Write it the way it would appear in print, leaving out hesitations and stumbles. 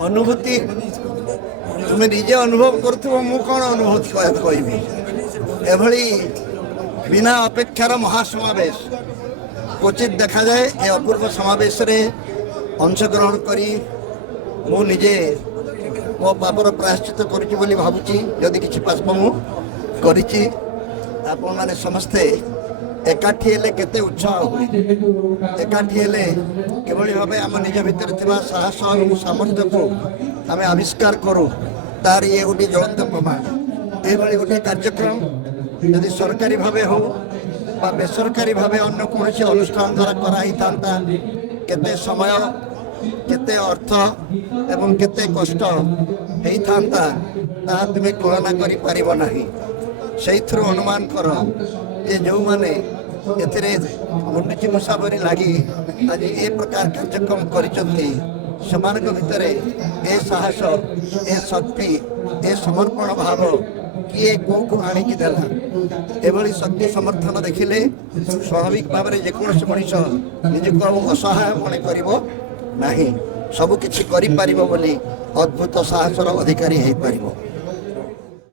अनुभूति तुम्हें निजे अनुभव कर मु कौन अनुभूति कहबी एभली बिना अपेक्षार महासमावेश क्वचित देखा जाए ये अपूर्व समावेश रे अंशग्रहण करी मु निजे मो पापर प्रायश्चित करुँच भावुची जदि किसी पाप मु करिछि आपण माने समस्ते एकाठी हेले केते उत्साह हुए एकाठी हेले किभली भावे आम निज भितर थिबा साहस और सामर्थ्य को आम आविष्कार करूँ तार ये गोटे ज्वलंत प्रमाण ये गोटे कार्यक्रम यदि सरकारी भावे हो बा बेसरकारी भावे अन्य कौन अनुष्ठान द्वारा कराई था केते समय केते अर्थ एवं केते कष्ट होता तुम्हें तुलना करि परिबो नाही से अनुमान कर ये जो मैंने मुंडुची मुसाफरी लगी आज ये प्रकार कार्यक्रम कर भितर ए साहस ए शक्ति ए समर्पण भाव किए को आणिकी देला एभली शक्ति समर्थन देखिले स्वाभाविक भाव में जेकोसी मनीष निजक असहाय मन कर सबकि अद्भुत साहसर अधिकारी हो पार।